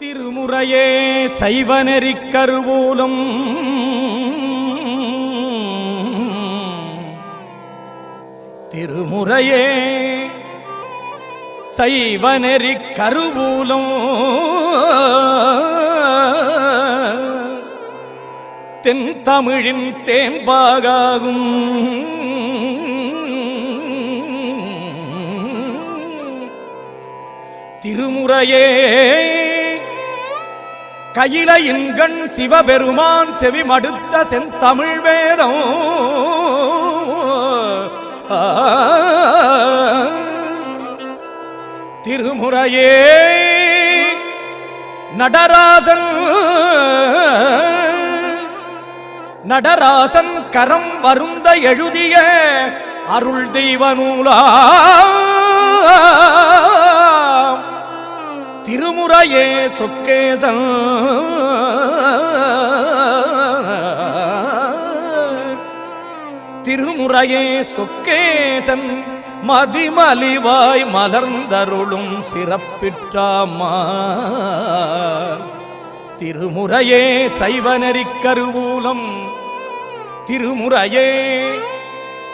திருமுறையே சைவநெறிக் கருவூலம் திருமுறையே சைவநெறிக் கருவூலம் தென் தமிழின் தேன்பாகாகும் திருமுறையே கயிலையின்கண் சிவபெருமான் செவி மடுத்த செந்தமிழ் வேதம் திருமுறையே நடராசன் கரம் வருந்த எழுதிய அருள் தெய்வ நூலா திருமுறையே சொக்கேசன் திருமுறையே சொக்கேசன் மதிமலிவாய் மலர்ந்தருளும் சிறப்பிற்றாமா திருமுறையே சைவநெறிக் கருவூலம் திருமுறையே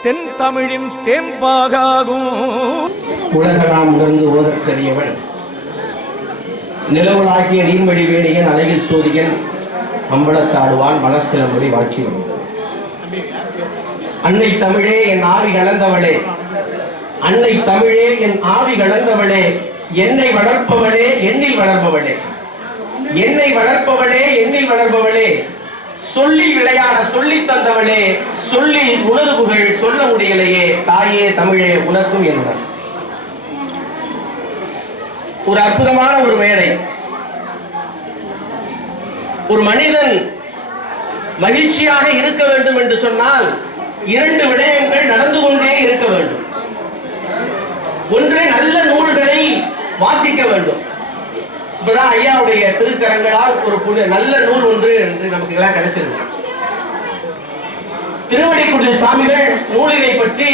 தென் தமிழின் தேன்பாகாகும் உலகலாம் உணர்ந்து ஓதற்கரியவன் நிலவுலாகிய நீர்மொழி வேணியன் அழகில் சோதியன் அம்பலத்தாடுவான் மனசிலமொழி வாட்சியம் அன்னை தமிழே என் ஆவி கலந்தவளே அன்னை தமிழே என் ஆவி கலந்தவளே என்னை வளர்ப்பவளே எண்ணில் வளர்ப்பவளே என்னை வளர்ப்பவளே எண்ணில் வளர்ப்பவளே சொல்லி விளையாட சொல்லி தந்தவளே சொல்லி உனது புகழ் சொல்ல முடியலையே தாயே தமிழே உனக்கும் என்பவர் ஒரு அற்புதமான ஒரு மேடை. ஒரு மனிதன் மகிழ்ச்சியாக இருக்க வேண்டும் என்று சொன்னால் இரண்டு விடயங்கள் நடந்து கொண்டே இருக்க வேண்டும். ஒன்று, நல்ல நூல்களை வாசிக்க வேண்டும். இப்பதான் ஐயாவுடைய திருக்கரங்களால் ஒரு நல்ல நூல் ஒன்று என்று நமக்கு எல்லாம் கிடைச்சிருக்கு. திருவடிக்குடில் சாமிகள் நூலினை பற்றி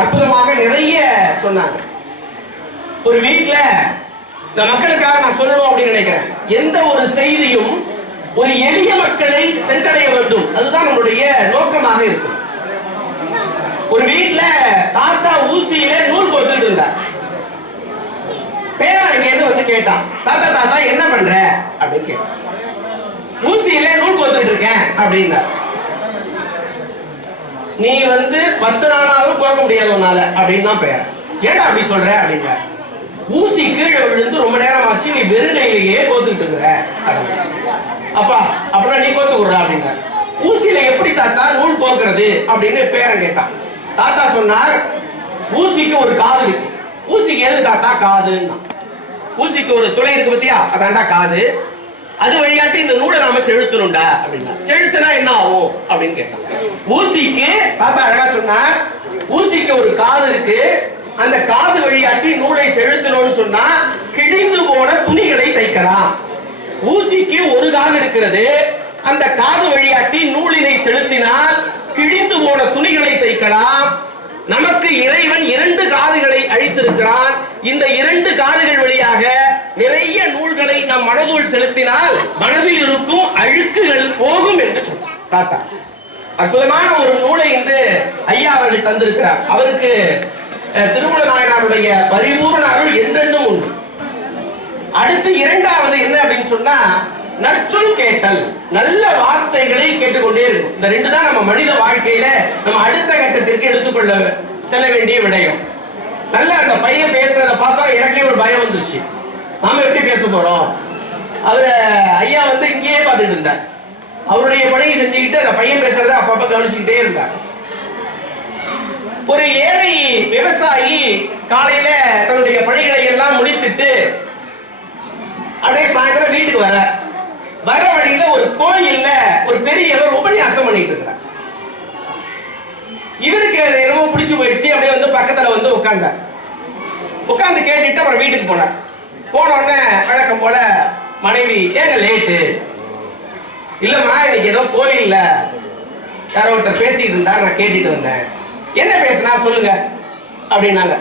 அற்புதமாக நிறைய சொன்னாங்க. ஒரு வீட்டுல இந்த மக்களுக்காக நான் சொல்லணும் அப்படின்னு நினைக்கிறேன். எந்த ஒரு செய்தியும் ஒரு எளிய மக்களை சென்றடைய வேண்டும், அதுதான் நம்முடைய நோக்கமாக இருக்கும். ஒரு வீட்டுல தாத்தா ஊசியில நூல் கோத்துட்டு இருந்தார். பேரன் இங்க வந்து கேட்டான், தாத்தா தாத்தா என்ன பண்ற அப்படின்னு கேட்டான். ஊசியில நூல் கோத்துட்டு இருக்கேன் அப்படின்னா, நீ 10 நாளாலும் கோக்க முடியாது உன்னால அப்படின்னு தான் பேரன். ஏடா அப்படி சொல்ற அப்படின்னா, ஊசி கீழே விழுந்து ரொம்ப நேரம் ஆச்சு, நீ வெறுங்கையிலேயே கோத்துக்கிட்டு இருக்கிற. அப்பா அப்படின்னா நீ கோத்து விடுற அப்படின்னா, ஊசியில எப்படி தாத்தா நூல் கோக்குறது அப்படின்னு பேரன் கேட்டான். தாத்தா சொன்னார், ஊசிக்கு ஒரு காது இருக்கு. ஊசிக்கு எது தாத்தா காதுன்னா, ஊசிக்கு ஒரு துளை இருக்கு பத்தியா, அதான்டா காது. அது வழியாட்டி இந்த நூலை நாம செலுத்தணும்டா அப்படின்னா, செலுத்தினா என்ன ஆகும் அப்படின்னு கேட்டான். ஊசிக்கு தாத்தா அழகா சொன்னார், ஊசிக்கு ஒரு காது இருக்கு, அந்த காது வழியாட்டி நூலை செலுத்தணும்னு சொன்னா கிழிந்து போன துணிகளை தைக்கலாம். ஊசிக்கு ஒரு காது இருக்கிறது, அந்த காது வழியாட்டி நூலினை செலுத்தினால் கிழிந்து போன துணிகளை தைக்கலாம். நமக்கு இறைவன் 2 காதுகளை அளித்திருக்கிறான். இந்த 2 காதுகள் வழியாக நிறைய நூல்களை நம் மனதுள் செலுத்தினால் மனதில் இருக்கும் அழுக்குகள் போகும் என்று சொன்னார் தாத்தா. அற்புதமான ஒரு நூலை இன்று ஐயா அவர்கள் தந்திருக்கிறார். அவருக்கு திருமூல நாயனாருடைய பரிபூர்ண அருள் என்றென்றும் உண்டு. அடுத்து 2வது என்ன அப்படின்னு சொன்னா, நற்சொல் கேட்டல், நல்ல வார்த்தைகளை கேட்டுக்கொண்டே இருக்கும். இந்த 2 தான் நம்ம மனித வாழ்க்கையில நம்ம அடுத்த கட்டத்திற்கு எடுத்துக்கொள்ள செல்ல வேண்டிய விடயம். நல்ல அந்த பையன் பேசுறத பார்த்தா எனக்கே ஒரு பயம் வந்துருச்சு, நாம எப்படி பேச போறோம். அவரு ஐயா இங்கேயே பார்த்துட்டு இருந்தார். அவருடைய பணியை செஞ்சுக்கிட்டு அந்த பையன் பேசுறத அப்பப்ப கவனிச்சுக்கிட்டே இருந்தார். ஒரு ஏழை விவசாயி காலையில தன்னுடைய பணிகளை எல்லாம் முடித்துட்டு அப்படியே சாயந்தரம் வீட்டுக்கு வர வழியில ஒரு கோயில்ல ஒரு பெரியவர் உபன்யாசம் பண்ணிட்டு இருக்கிறார். இவருக்கு என்னமோ பிடிச்சு போயிடுச்சு. அப்படியே பக்கத்துல உட்கார்ந்து கேட்டுட்டு அப்புறம் வீட்டுக்கு போனார். போன உடனே வழக்கம் போல மனைவி, ஏங்க லேட்டு? இல்லம்மா, இன்னைக்கு ஏதோ கோயில்ல யாரோ ஒருத்தர் பேசிட்டு இருந்தார், நான் கேட்டுட்டு வந்தேன். என்ன பேசினா சொல்லுங்க அப்படின்னாங்க.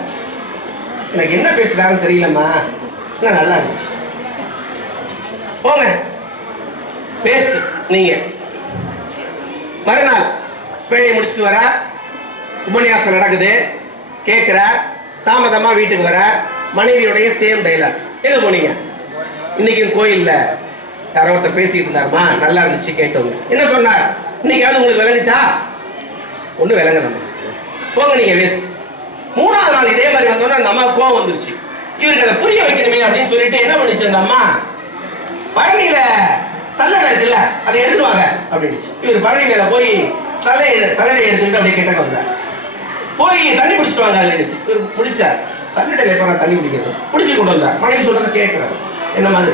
எனக்கு என்ன பேசுறாருன்னு தெரியலம்மா, நல்லா இருந்துச்சு. போங்க வேஸ்ட். நீங்க மறுநாள் பேழையை முடிச்சுட்டு வர, உபன்யாசம் நடக்குது, கேட்கிற, தாமதமா வீட்டுக்கு வர, மனைவியுடைய சேம் டைலாக். எங்க போனீங்க? இன்னைக்கு கோயில்ல யாரோ ஒருத்தர் பேசிட்டு இருந்தாருமா, நல்லா இருந்துச்சு கேட்டவங்க. என்ன சொன்னார்? இன்னைக்காவது உங்களுக்கு விளங்குச்சா? ஒண்ணு விளங்கணும். போங்க நீங்க வேஸ்ட். மூணாவது நாள் இதே மாதிரி வந்தோன்னா அந்த அம்மா கோவம் வந்துருச்சு. இவருக்கு அதை புரிய வைக்கணுமே அப்படின்னு சொல்லிட்டு என்ன பண்ணிச்சு அந்த அம்மா, பழனியில சல்லடை இருக்குல்ல அதை எடுத்துவாங்க அப்படின்னு. இவர் பழனி மேல போய் சல்லடை எடுத்துட்டு அப்படியே கிட்ட வந்தார். போய் தண்ணி பிடிச்சிட்டு வாங்க இருந்துச்சு. இவர் பிடிச்சார். சல்லடை எப்ப தண்ணி பிடிக்கிறது பிடிச்சி கொண்டு வந்தார். மனைவி சொல்றத கேட்கிறார். என்ன மாதிரி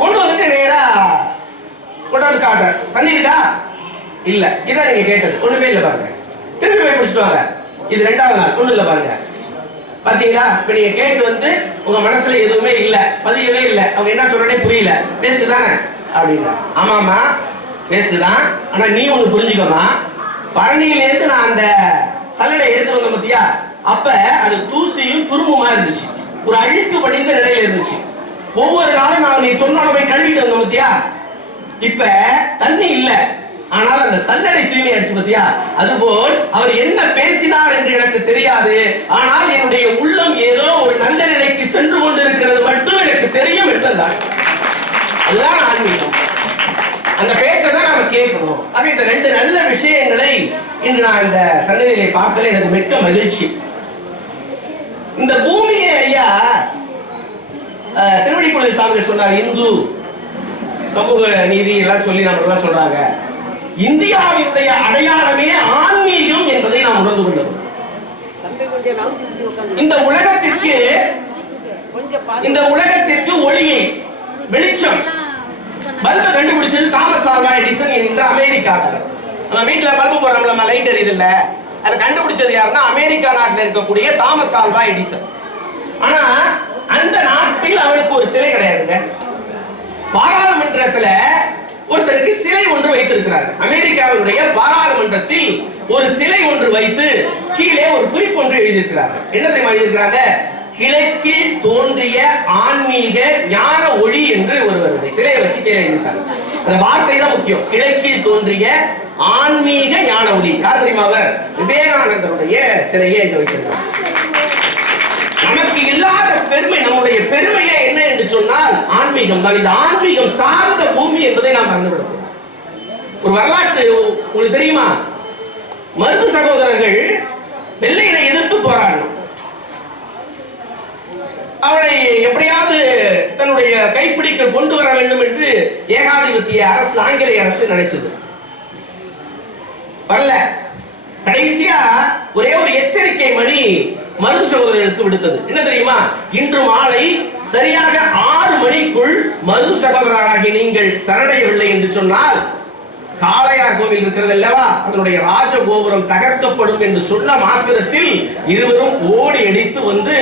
கொண்டு வந்துட்டு நேரா கொண்டாந்து காட்ட, தண்ணி இருக்கா? இல்ல. இதான் நீங்க கேட்டது, ஒண்ணுமே இல்ல பாருங்க. திருப்பி போய் பிடிச்சிட்டு வாங்க. இது ரெண்டாவது நாள், ஒண்ணு இல்ல பாருங்க. பாத்தீங்களா? இப்ப நீங்க கேட்டு வந்து உங்க மனசுல எதுவுமே இல்ல, பதியவே இல்ல, அவங்க என்ன சொல்றனே புரியல, வேஸ்ட் தானே அப்படின்னா. ஆமாமா வேஸ்ட் தான். ஆனா நீ ஒண்ணு புரிஞ்சுக்கோமா, பழனியில இருந்து நான் அந்த சல்லடை எடுத்து வந்த பத்தியா, அப்ப அது தூசியும் துரும்புமா இருந்துச்சு, ஒரு அழுக்கு படிந்த நிலையில இருந்துச்சு. ஒவ்வொரு நாளும் நான் நீ சொன்ன போய் கழுவிட்டு வந்த பத்தியா, இப்ப தண்ணி இல்ல, ஆனால் அந்த சல்லடை தூய்மை அடிச்சு பத்தியா. அதுபோல் அவர் என்ன பேசினார் என்று எனக்கு தெரியாது, ஆனால் என்னுடைய உள்ளம் ஏதோ ஒரு நல்ல நிலைக்கு சென்று கொண்டிருக்கிறது மட்டும் எனக்கு தெரியும் என்றார். அதுதான் ஆன்மீகம். அந்த பேச்சை தான் நாம கேட்கணும். ஆக இந்த ரெண்டு நல்ல விஷயங்களை இன்று நான் இந்த சன்னதியிலே பார்க்கல, எனக்கு மிக்க மகிழ்ச்சி. இந்த பூமியை ஐயா திருவடிக்குள்ள சாமிகள் சொன்னார், இந்து சமூக நீதி எல்லாம் சொல்லி நம்ம எல்லாம் சொல்றாங்க. இந்தியாவினுடைய அடையாளமே ஆன்மீகம் என்பதை நாம் உணர்ந்து கொள்ளணும். இந்த உலகத்திற்கு ஒளியை, வெளிச்சம், பல்பை கண்டுபிடிச்சது தாமஸ் ஆல்வா எடிசன் என்கிற அமெரிக்காக்காரர். நம்ம வீட்டுல பல்பு போடுறோம்ல, லைட் எரியுது இல்ல, அதை கண்டுபிடிச்சது யாருன்னா அமெரிக்கா நாட்டில் இருக்கக்கூடிய தாமஸ் ஆல்வா எடிசன். ஆனா அந்த நாட்டில் அவருக்கு ஒரு சிலை கிடையாதுங்க. பாராளுமன்றத்துல ஒருத்தருக்கு சிலை ஒன்று வைத்திருக்கிறார். அமெரிக்காவுடைய பாராளுமன்றத்தில் ஒரு சிலை ஒன்று வைத்து கீழே ஒரு குறிப்பு ஒன்று எழுதியிருக்கிறார். என்ன தெரியுமா எழுதியிருக்கிறாங்க? கிழக்கில் தோன்றிய ஆன்மீக ஞான ஒளி என்று ஒருவருடைய சிலையை வச்சு கீழே எழுதியிருக்காங்க. அந்த வார்த்தை தான் முக்கியம். கிழக்கில் தோன்றிய ஆன்மீக ஞான ஒளி. யார் தெரியுமா? அவர் விவேகானந்தருடைய சிலையை எழுதி வைத்திருக்கிறார். நமக்கு இல்லாத பெருமை, நம்முடைய பெருமையே என்ன என்று சொன்னால் ஆன்மீகம் தான். இது ஆன்மீகம் சார்ந்த பூமி என்பதை நாம் மறந்துவிடுவோம். ஒரு வரலாற்று உங்களுக்கு தெரியுமா? மருது சகோதரர்கள் வெள்ளையனை எதிர்த்து போராடணும். அவளை எப்படியாவது தன்னுடைய கைப்பிடிக்க கொண்டு வர வேண்டும் என்று ஏகாதிபத்திய அரசு, ஆங்கிலேய அரசு நினைச்சது. வரல. கடைசியா ஒரே ஒரு எச்சரிக்கை மணி மருது சகோதரர்களுக்கு விடுத்தது. என்ன தெரியுமா? இன்று மாலை சரியாக 6 மணிக்குள் மருது சகோதரராகி நீங்கள் சரணடையவில்லை என்று சொன்னால் காளையார் கோவில் இருக்கிறது அல்லவா, அதனுடைய ராஜகோபுரம் தகர்க்கப்படும் என்று சொன்ன மாத்திரத்தில் இருவரும் ஓடி அடித்து வந்து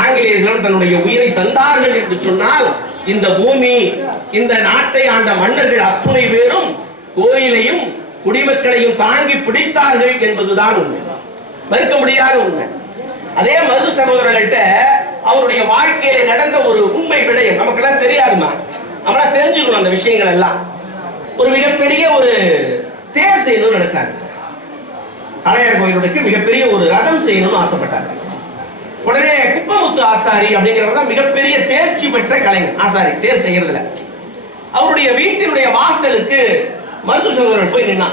ஆங்கிலேயர்கள் தன்னுடைய உயிரை தந்தார்கள் என்று சொன்னால் இந்த பூமி, இந்த நாட்டை ஆண்ட மன்னர்கள் அத்துணை பேரும் கோயிலையும் குடிமக்களையும் தாங்கி பிடித்தார்கள் என்பதுதான் உண்மை, மறுக்க முடியாத உண்மை. அதே மருது சகோதரர்கள்ட்ட அவருடைய வாழ்க்கையில நடந்த ஒரு உண்மை விடயம் நமக்கெல்லாம் தெரியாதுமா, நம்மளா தெரிஞ்சுக்கணும் அந்த விஷயங்கள் எல்லாம். ஒரு மிகப்பெரிய ஒரு தேர் செய்யணும்னு நினைச்சாங்க. காளையார் கோயிலுக்கு மிகப்பெரிய ஒரு ரதம் செய்யணும்னு ஆசைப்பட்டாங்க. உடனே குப்பமுத்து ஆசாரி அப்படிங்கிறவர் தான் மிகப்பெரிய தேர்ச்சி பெற்ற கலைஞர், ஆசாரி தேர் செய்யறதுல. அவருடைய வீட்டினுடைய வாசலுக்கு மருது சகோதரர் போய் நின்னா,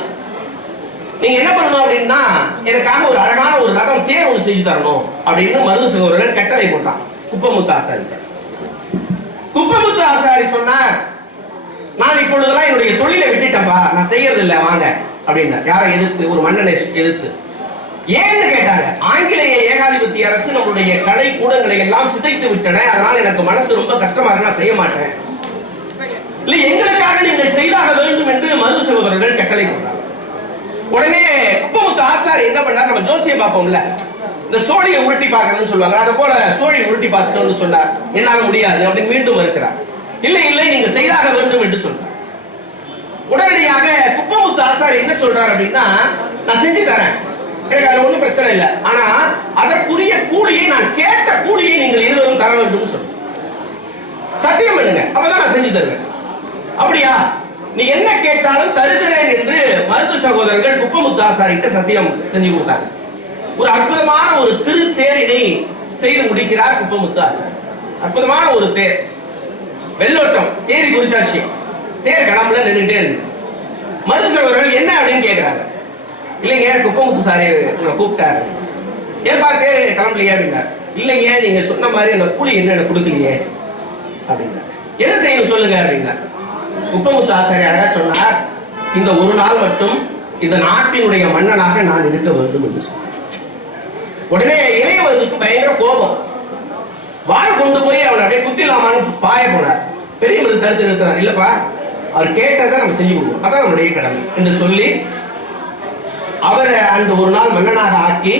நீங்க என்ன பண்ணணும் அப்படின்னா எனக்காக ஒரு அழகான ஒரு ரதம் தேர் ஒன்று செஞ்சு தரணும் அப்படின்னு மருது சகோதரர் கட்டளை போட்டான் குப்பமுத்து ஆசாரி. குப்பமுத்து ஆசாரி சொன்னார், நான் இப்பொழுதெல்லாம் என்னுடைய தொழிலை விட்டுட்டப்பா, நான் செய்யறது இல்லை வாங்க அப்படின்னா. யாரை எதிர்த்து? ஒரு மன்னனை எதிர்த்து. ஏன்னு கேட்டாங்க, ஆங்கிலேய ஏகாதிபத்திய அரசு நம்மளுடைய கடை கூடங்களை எல்லாம் சிதைத்து விட்டன, அதனால எனக்கு மனசு ரொம்ப கஷ்டமா இருக்கு, நான் செய்ய மாட்டேன். இல்ல எங்களுக்காக நீங்கள் செய்தாக வேண்டும் என்று மருது சகோதரர்கள் கட்டளை போட்டாங்க. உடனே குப்பமுத்து ஆசாரி என்ன பண்ணார், நம்ம ஜோசியம் பார்ப்போம்ல, இந்த சோழியை உருட்டி பார்க்கறதுன்னு சொல்லுவாங்க, அதை போல சோழி உருட்டி பார்த்துட்டு சொன்னார், என்னால முடியாது அப்படின்னு மீண்டும் இருக்கிறார். இல்லை இல்லை நீங்க செய்தாக வேண்டும் என்று சொல்றார். உடனடியாக குப்பமுத்து ஆசாரி என்ன சொல்றார் அப்படின்னா, நான் செஞ்சு தரேன், எனக்கு அது ஒன்றும் பிரச்சனை இல்லை, ஆனா அதற்குரிய கூலியை, நான் கேட்ட கூலியை நீங்கள் இருவரும் தர வேண்டும் சொல்றார். சத்தியம் பண்ணுங்க, அப்பதான் நான் செஞ்சு தருவேன். அப்படியா, நீ என்ன கேட்டாலும் தருகிறேன் என்று மருது சகோதரர்கள் குப்பமுத்து ஆசாரிகிட்ட சத்தியம் செஞ்சு கொடுத்தாங்க. ஒரு அற்புதமான ஒரு திருத்தேரினை செய்து முடிக்கிறார் குப்பமுத்து ஆசாரி. அற்புதமான ஒரு தேர், வெள்ளோட்டம், தேரி குறிச்சாச்சு, தேர் கிளம்புல நின்றுட்டே இருக்கு. மருது சகோதரர்கள் என்ன அப்படின்னு கேட்கிறாங்க. இல்லைங்க, குப்பமுத்து சாரி உங்களை கூப்பிட்டாரு, ஏன்பா தேர் கிளம்பலையே அப்படின்னா. இல்லைங்க, நீங்க சொன்ன மாதிரி அந்த கூலி என்ன கொடுக்கலையே அப்படின்னா. என்ன செய்யணும் சொல்லுங்க அப்படின்னா. குப்பமுத்து ஆசாரி அழகா சொன்னார், இந்த ஒரு நாள் மட்டும் இந்த நாட்டினுடைய மன்னனாக நான் இருக்க வேண்டும் என்று சொன்னார். உடனே இளையவருக்கு பயங்கர கோபம், வாள் கொண்டு போய் அவனை அப்படியே குத்திலாமான்னு பாய போனார். பெரிய மருது தடுத்து நிறுத்தினார். இல்லப்பா, அவர் கேட்டதை நம்ம செஞ்சு கொடுக்கணும், அதான் நம்முடைய கடமை என்று சொல்லி அவரை அந்த ஒரு நாள் மன்னனாக ஆக்கி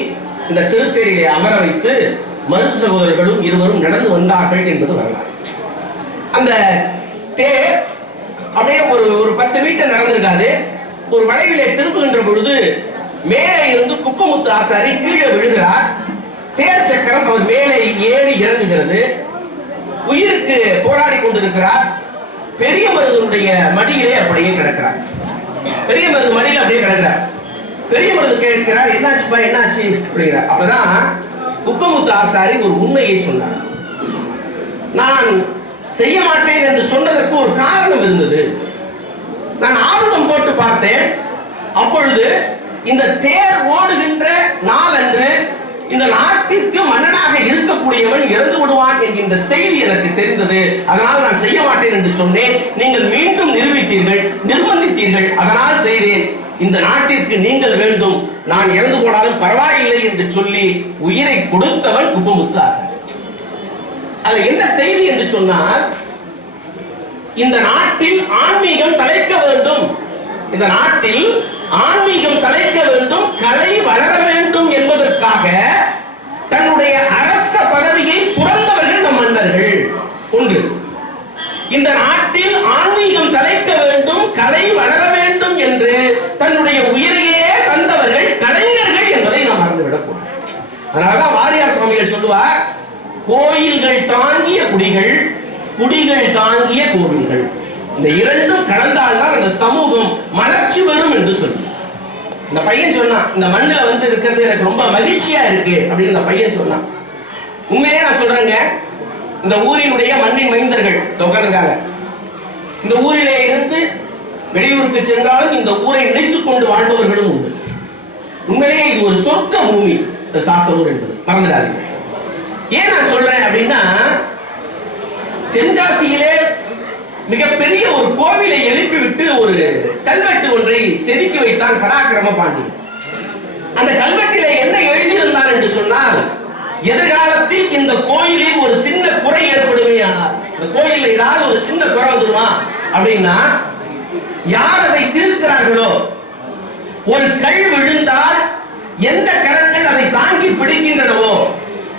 இந்த திருத்தேரியை அமர வைத்து மருது சகோதரர்களும் இருவரும் நடந்து வந்தார்கள் என்பது வரலாறு. அந்த தேர் அப்படியே ஒரு 10 மீட்டர் நடந்திருக்காது. ஒரு வளைவிலே திரும்புகின்ற பொழுது மேலே இருந்து குப்பமுத்து ஆசாரி கீழே விழுகிறார். தேர் சக்கரம் அவர் மேலே ஏறி இறங்குகிறது. உயிருக்கு போராடி கொண்டிருக்கிறார். பெரிய மருதனுடைய மடியிலே அப்படியே கிடக்கிறார். பெரிய மருது மடியில் அப்படியே கிடக்கிறார். பெரிய மருது கேட்கிறார், என்னாச்சுப்பா என்னாச்சு அப்படிங்கிறார். அப்பதான் குப்பமுத்து ஆசாரி ஒரு உண்மையை சொன்னார். நான் செய்ய மாட்டேன் என்று சொன்னதற்கு ஒரு காரணம் இருந்தது. நான் ஆயுதம் போட்டு பார்த்தேன். அப்பொழுது இந்த தேர் ஓடுகின்ற நாள் அன்று இந்த நாட்டிற்கு மன்னனாக இருக்கக்கூடியவன் இறந்து விடுவான் என்கின்ற செய்தி எனக்கு தெரிந்தது. அதனால் நான் செய்ய மாட்டேன் என்று சொன்னேன். நீங்கள் மீண்டும் நிரூபித்தீர்கள், நிர்பந்தித்தீர்கள், அதனால் செய்தேன். இந்த நாட்டிற்கு நீங்கள் வேண்டும், நான் இறந்து போனாலும் பரவாயில்லை என்று சொல்லி உயிரை கொடுத்தவன் குப்பமுத்து ஆசாரி. அது என்ன செய்தி என்று சொன்னால், இந்த நாட்டில் ஆன்மீகம் தலைக்க வேண்டும், இந்த நாட்டில் ஆன்மீகம் தலைக்க வேண்டும், கலை வளர வேண்டும் என்பதற்காக தன்னுடைய அரச பதவியை துறந்தவர்கள் நம் மன்னர்கள். ஒன்று, இந்த நாட்டில் ஆன்மீகம் தலைக்க வேண்டும், கலை வளர வேண்டும் என்று தன்னுடைய உயிரையே தந்தவர்கள் கலைஞர்கள் என்பதை நாம் மறந்துவிடக் கூடாது. அதனாலதான் வாரியார் சுவாமிகள் சொல்லுவார், கோயில்கள் தாங்கிய குடிகள், குடிகள் தாங்கிய கோவில்கள், இந்த இரண்டும் கலந்தால்தான் அந்த சமூகம் மலர்ச்சி பெறும் என்று சொல்லி. இந்த பையன் சொன்னான், இந்த மண்ணில் வந்து இருக்கிறது எனக்கு ரொம்ப மகிழ்ச்சியா இருக்கு அப்படின்னு இந்த பையன் சொன்னான். உண்மையிலே நான் சொல்றேங்க, இந்த ஊரினுடைய மண்ணின் மைந்தர்கள் உட்கார்ந்துருக்காங்க. இந்த ஊரிலே இருந்து வெளியூருக்கு சென்றாலும் இந்த ஊரை நினைத்துக் கொண்டு வாழ்பவர்களும் உண்டு. உண்மையிலேயே இது ஒரு சொர்க்க பூமி இந்த சாத்தூர் என்பது, மறந்துடாதீங்க. ஏன் நான் சொல்றேன் அப்படின்னா, தென்காசியிலே மிகப்பெரிய ஒரு கோவிலை எழுப்பிவிட்டு ஒரு கல்வெட்டு ஒன்றை செதுக்கி வைத்தான் பராக்கிரம பாண்டியன். அந்த கல்வெட்டிலே என்ன எழுதியிருந்தான் என்று சொன்னால், எதிர்காலத்தில் இந்த கோயிலில் ஒரு சின்ன குறை ஏற்படுமே, ஆனால் இந்த கோயிலில் ஏதாவது ஒரு சின்ன குறை வந்துருமா அப்படின்னா, யார் அதை தீர்க்கிறார்களோ, ஒரு கல் விழுந்தால் எந்த கரங்கள் அதை தாங்கி பிடிக்கின்றனவோ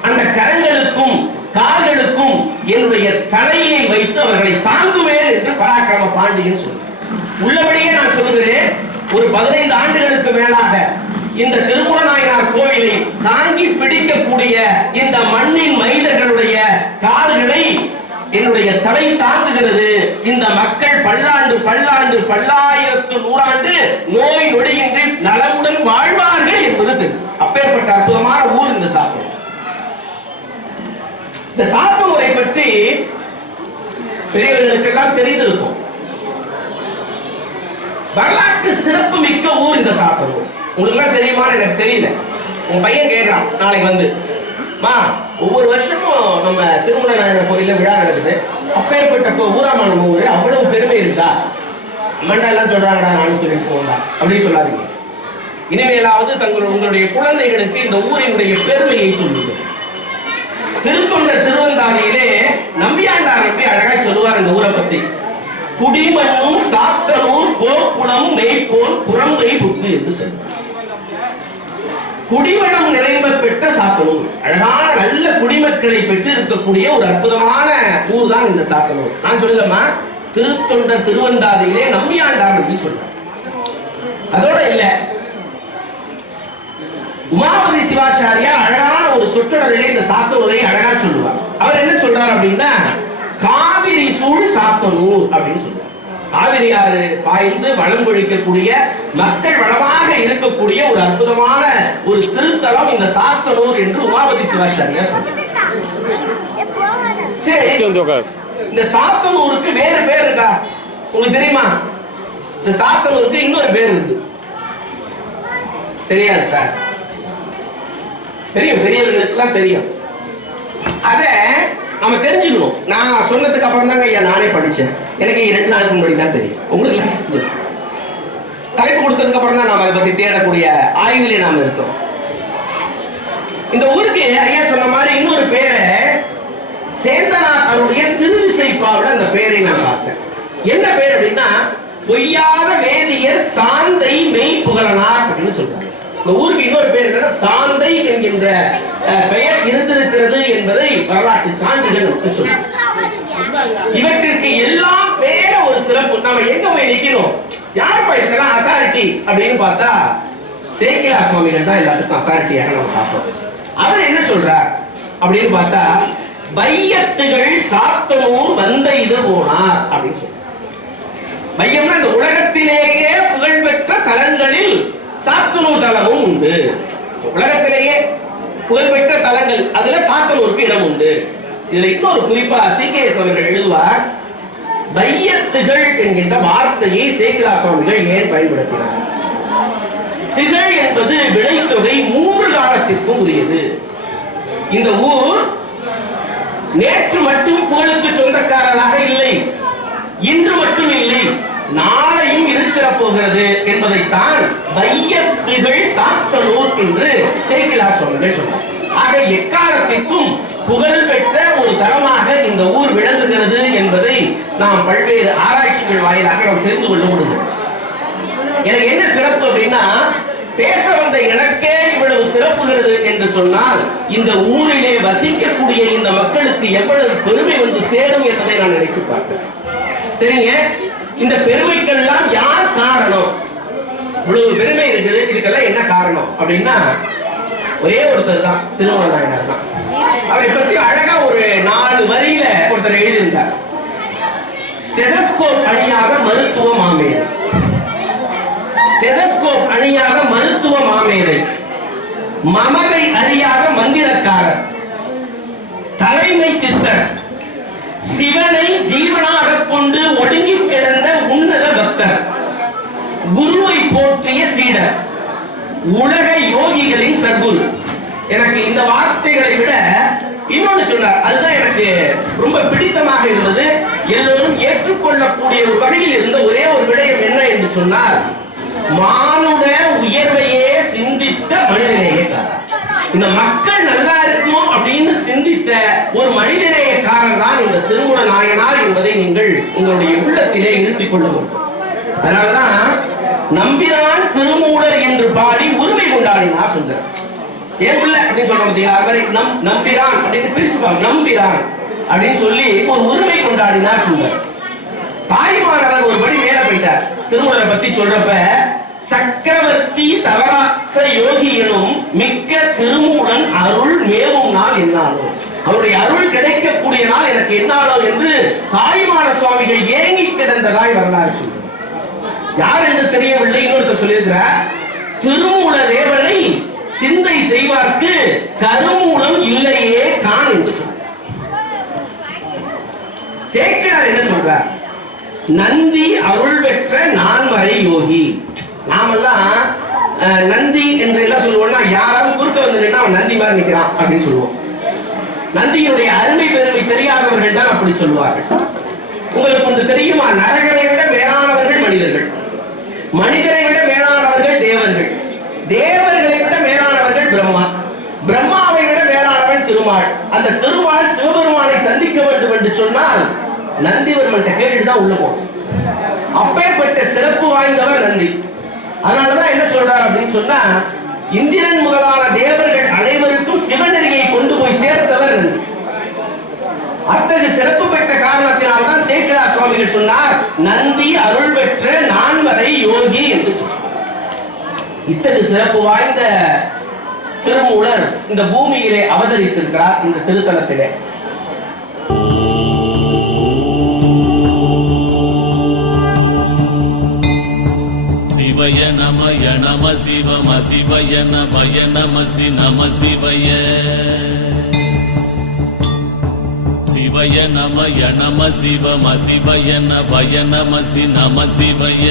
அந்த கரங்களுக்கும் கால்களுக்கும் என்னுடைய தலையை வைத்து அவர்களை தாங்குவேன் என்று பராக்கிரம பாண்டியன் சொன்னார். உள்ளபடியே நான் சொல்கிறேன், ஒரு 15 ஆண்டுகளுக்கு மேலாக இந்த திருமூலநாயனார் கோவிலை தாங்கி பிடிக்கக்கூடிய இந்த மண்ணின் மைந்தர்களுடைய கால்களை என்னுடைய தலை தாங்குகிறது. இந்த மக்கள் பல்லாண்டு பல்லாண்டு பல்லாயிரத்து நூறாண்டு நோய் நொடியின்றி நலமுடன் வாழ்வார்கள் என்பது தெரியும். அப்பேற்பட்ட அற்புதமான ஊர் இந்த சாத்தூர். இந்த சாத்தூரை பற்றி பெரியவர்களுக்கெல்லாம் தெரிந்திருக்கும். வரலாற்று சிறப்பு மிக்க ஊர் இந்த சாத்தூர். உங்களுக்கு எல்லாம் தெரியுமான்னு எனக்கு தெரியல. உங்க பையன் கேட்கிறான் நாளைக்கு வந்து, மா ஒவ்வொரு வருஷமும் நம்ம திருமூலநாயனார் கோயில்ல விழா நடக்குது, அப்பேற்பட்ட ஊராமா நம்ம ஊரு, அவ்வளவு பெருமை இருக்கா? அம்மாண்டா எல்லாம் சொல்றாங்கடா, நானும் சொல்லிட்டு போகலாம் அப்படின்னு சொல்லாதீங்க. இனிமேலாவது உங்களுடைய குழந்தைகளுக்கு இந்த ஊரினுடைய பெருமையை சொல்லுங்க. திருத்தொண்ட திருவந்தாதியிலே நம்பியாண்டார் நம்பி அழகா சொல்லுவார் இந்த ஊரை பத்தி. குடிமண்ணும் சாத்தனூர் போக்குளம் மெய்ப்போல் புறம்பை புத்து என்று சொல்லுவார். குடிமணம் நிறைந்த பெற்ற சாத்தனூர், அழகான நல்ல குடிமக்களை பெற்று இருக்கக்கூடிய ஒரு அற்புதமான ஊர் தான் இந்த சாத்தனூர். நான் சொல்லலாமா, திருத்தொண்ட திருவந்தாதியிலே நம்பியாண்டார் நம்பி சொல்றார். அதோட இல்ல, உமாபதி சிவாச்சாரியா அழகான ஒரு சொற்றொடரிலே இந்த சாத்தூரை அழகா சொல்லுவார். அவர் என்ன சொல்றார் அப்படின்னா, காவிரி சாத்தனூர் அப்படின்னு சொல்லுவாங்க. காவிரி ஆறு பாய்ந்து வளம் கொழிக்கக்கூடிய மக்கள் வளமாக இருக்கக்கூடிய ஒரு அற்புதமான ஒரு திருத்தலம் இந்த சாத்தனூர் என்று உமாபதி சிவாச்சாரியார் சொல்றார். சரி, இந்த சாத்தனூருக்கு வேற பேர் இருக்கா உங்களுக்கு தெரியுமா? இந்த சாத்தனூருக்கு இன்னொரு பேர் இருக்கு, தெரியாது சார்? தெரியும், பெரியவர்களுக்கெல்லாம் தெரியும். அத நம்ம தெரிஞ்சுக்கணும். நான் சொன்னதுக்கு அப்புறம் தாங்க ஐயா நானே படிச்சேன். எனக்கு 2 நாளுக்கு முன்னாடி தான் தெரியும். உங்களுக்கு தலைப்பு கொடுத்ததுக்கு அப்புறம் தான் நாம அதை பத்தி தேடக்கூடிய ஆய்விலே நாம இருக்கோம். இந்த ஊருக்கு ஐயா சொன்ன மாதிரி இன்னொரு பேரை சேந்தனார் அவருடைய திருவிசைப்பாவுல அந்த பேரை நான் பார்த்தேன். என்ன பேர் அப்படின்னா பொய்யாத வேதியர் சாந்தை மெய் புகழனார் அப்படின்னு சொல்றாங்க. இந்த ஊருக்கு இன்னொரு பேர் என்னன்னா சாந்தை என்கின்ற பெயர் இருந்திருக்கிறது என்பதை வரலாற்று சான்றுகள் நமக்கு சொல்லும். இவற்றிற்கு எல்லாம் பேர ஒரு சிறப்பு. நாம எங்க போய் நிக்கணும், யார் போயிருக்கலாம் அத்தாரிட்டி அப்படின்னு பார்த்தா சேக்கிலா சுவாமிகள் தான் எல்லாத்துக்கும் அத்தாரிட்டியாக நம்ம பார்ப்போம். அவர் என்ன சொல்றார் அப்படின்னு பார்த்தா பையத்துகள் சாத்தனூர் வந்த இது போனார் அப்படின்னு சொல்றார். பையம்னா இந்த உலகத்திலேயே புகழ்பெற்ற தலங்களில் சாத்தனூர் தலமும் உண்டு. உலகத்திலேயே புகழ்பெற்ற தலங்கள் அதுல சாத்தனூருக்கு இடம் உண்டு. இதுல இன்னொரு குறிப்பா சி.கே.எஸ். அவர்கள் எழுதுவார், பையத்துகள் என்கின்ற வார்த்தையை சேக்கிலா சுவாமிகள் ஏன் பயன்படுத்தினார்? திகழ் என்பது விளைத்தொகை 3 காலத்திற்கும் உரியது. இந்த ஊர் நேற்று மட்டும் புகழுக்கு சொந்தக்காரராக இல்லை, இன்று மட்டும் இல்லை, நாளையும் இருக்கிற போகிறது என்பதைத்தான் பையத்துகள் சாத்தனூர் என்று சேக்கிலா சுவாமிகள் சொன்னார். ஆக எக்காலத்திற்கும் புகழ் பெற்ற ஒரு தலமாக இந்த ஊர் விளங்குகிறது என்பதை நாம் பல்வேறு ஆராய்ச்சிகள் வாயிலாக நாம் தெரிந்து கொள்ள முடியும். எனக்கு என்ன சிறப்பு அப்படின்னா பேச வந்த எனக்கே இவ்வளவு சிறப்புகிறது என்று சொன்னால் இந்த ஊரிலே வசிக்கக்கூடிய இந்த மக்களுக்கு எவ்வளவு பெருமை வந்து சேரும் என்பதை நான் நினைத்து பார்க்கிறேன். சரிங்க, இந்த பெருமைக்கெல்லாம் யார் காரணம்? இவ்வளவு பெருமை இருக்குது, இதுக்கெல்லாம் என்ன காரணம் அப்படின்னா ஒரே ஒருத்தர் தான், திருமண நாயனார் தான். அவரை பத்தி அழகா ஒரு 4 வரியில ஒருத்தர் எழுதியிருந்தார். ஸ்டெதஸ்கோப் அணியாத மருத்துவ மாமேதை, ஸ்டெதஸ்கோப் அணியாத மருத்துவ மாமேதை, மமதை அறியாத மந்திரக்காரர், தலைமை சித்தர், சிவனை ஜீவனாக கொண்டு ஒடுங்கி கிடந்த உன்னத பக்தர், குருவை போற்றிய சீடர், உலக யோகிகளின் சத்குரு. எனக்கு இந்த வார்த்தைகளை விட இன்னொன்னு சொன்னார், அதுதான் எனக்கு ரொம்ப பிடித்தமாக இருந்தது. எல்லோரும் ஏற்றுக்கொள்ளக்கூடிய ஒரு வகையில் இருந்த ஒரே ஒரு விடயம் என்ன என்று சொன்னார், மானுட உயர்வையே சிந்தித்த மனிதநேயக்காரர். இந்த மக்கள் நல்லா இருக்கணும் அப்படின்னு சிந்தித்த ஒரு மனிதநேயக்காரர் தான் இந்த திருமூல நாயனார் என்பதை நீங்கள் உங்களுடைய உள்ளத்திலே இருத்திக் கொள்ள வேண்டும். அதனாலதான் நம்பிரான் திருமூலர் என்று பாடி உரிமை கொண்டாடினார் சொல்றார். ஏன் பிள்ளை அப்படின்னு சொல்ற பார்த்தீங்களா, நம்பிரான் அப்படின்னு பிரிச்சுப்பாங்க, நம்பிரான் அப்படின்னு சொல்லி ஒரு உரிமை கொண்டாடினார் சொல்றார். தாய்மானவர் ஒரு படி மேல போயிட்டார். திருமூலரை பத்தி சொல்றப்ப சக்கரவர்த்தி தவராச யோகி எனும் மிக்க திருமூலன் அருள் மேவும் நாள் என்னாலும், அவருடைய அருள் கிடைக்கக்கூடிய நாள் எனக்கு என்னாலும் என்று தாய்மான சுவாமிகள் ஏங்கி கிடந்ததாய் வரலாறு சொல்றார். யார் என்று தெரியவில்லை. இன்னொருத்தர் சொல்லியிருக்கிறார், திருமூல தேவனை சிந்தை செய்வார்க்கு கருமூலம் இல்லையே கான் என்று சொல்றார். சேக்கிழார் என்ன சொல்றார், நந்தி அருள் பெற்ற நான்மறை யோகி. நாமெல்லாம் நந்தி என்று என்ன சொல்லுவோம்னா, யாராவது குறுக்க வந்து நின்னா அவன் நந்தி மாதிரி நிற்கிறான் அப்படின்னு சொல்லுவோம். நந்தியினுடைய அருமை பெருமை தெரியாதவர்கள் தான் அப்படி சொல்லுவார்கள். உங்களுக்கு ஒன்று தெரியுமா, நரகரை விட மேலானவர்கள் மனிதர்கள், மனிதரை விட மேலானவர்கள் தேவர்கள், தேவர்களை விட மேலானவர்கள் பிரம்மா, பிரம்மாவை விட மேலானவன் திருமால். அந்த திருமால் சிவபெருமானை சந்திக்க வேண்டும் என்று சொன்னால் நந்திவர்மன் கேட்டுதான் உள்ள போகும். அப்பேற்பட்ட சிறப்பு வாய்ந்தவர் நந்தி. அதனாலதான் என்ன சொல்றார் அப்படின்னு சொன்னா, இந்திரன் முதலான தேவர்கள் அனைவருக்கும் சிவநெறியை கொண்டு போய் சேர்த்தவர் நந்தி. அத்தகைய சிறப்பு பெற்ற காரணத்தினால்தான் சேக்கிழார் சுவாமிகள் சொன்னார், நந்தி அருள் பெற்ற நான்மறை யோகி என்று சொன்னார். இத்தகைய சிறப்பு வாய்ந்த திருமூலர் இந்த பூமியிலே அவதரித்திருக்கிறார் இந்த திருத்தலத்திலே. சிவய நமய நம சிவம சிவய நமய நமசி நம சிவய சிவய நமய நம சிவம சிவய நமய நமசி நம சிவய